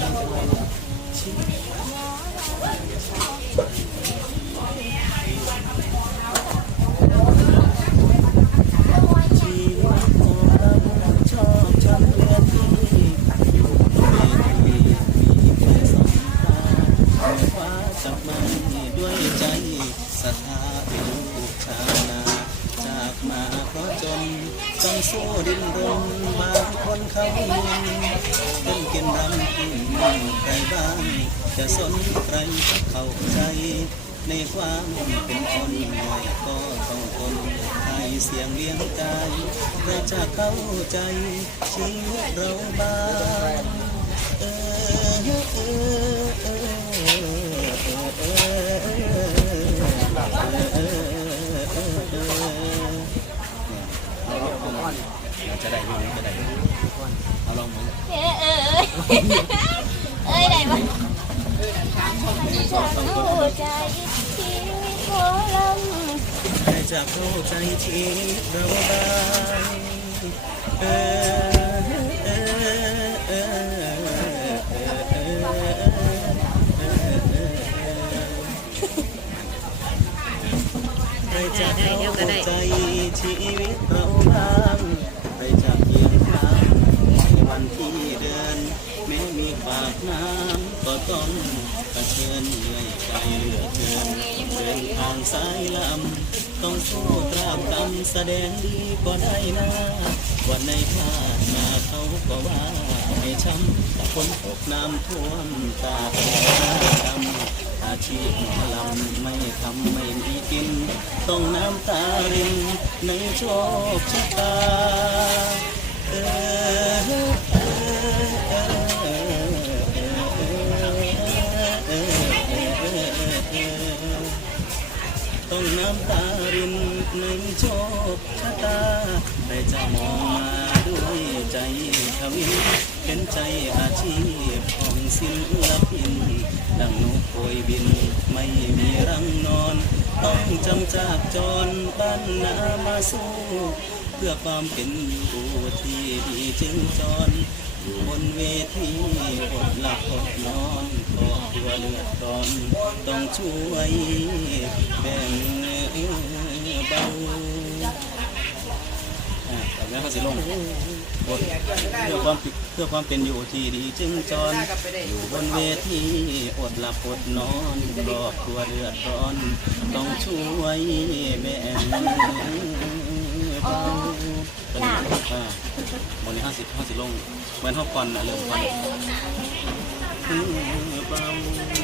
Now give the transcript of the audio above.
ครับจับมันด้วยใจศรัาเป็นบูชานจากมาเพราะจน ต้องสู้ดิ้นรนบางคนเขายิงต้องกินรำกินใครบ้างจะสนใครจะเข้าใจ ในความเป็นคนหน่อยก็ต้องทนให้เสียงเลี้ยงกายเพื่อจะเข้าใจชีวิตเราบ้างเออเออ อจะได้อยู่จะได้เอาลองมือเอ้ยเอ้ยเอ้ยไหนวะจะรู้ใจชีวิตของเราให้จะเข้าใจชีวิตเราบ้างเออ ให้จะเข้าใจชีวิตเราบ้างให้จะเพียงข้างในวันที่เดิน แม้มีปากน้ำก็ต้องเผชิญเหนื่อยใจเหลือเกินเดินทางสายลำต้องสู้ตราบกำแสดงดีก็ได้นะวันในพลาดมาเขาก็ว่าให้ช้ำแต่คนตกน้ำท่วมตาแก่หน้าดำอาชีพหมอลำไม่ทำไม่มี ต้องน้ำตารินในโชคชะตาเออเออเออเออเออต้องน้ำตารินในโชคชะตาได้จะมองมาด้วยใจทวินเห็นใจอาชีพของศิลปินดังนกโอยบินไม่มีรังนอน ต้องจำจากจรบ้านนามาสู้ เพื่อความเป็นอยู่ที่ดีจึงจรอยู่บนเวทีอดหลับอดนอนครอบครัวเลือดร้อนต้องช่วยแบ่งเบาอะ แล้วเขาสิลงบทเพื่อความเพื่อความเป็นอยู่ที่ดีจึงจรอยู่บนเวทีอดหลับอดนอนรอบครัวเลือดร้อน ต้องช่วยแบ่เป็นห้าวันนี้ห้าสิบห้าสิบลงเหมือนห้าก่อนนะเริ่มก่อน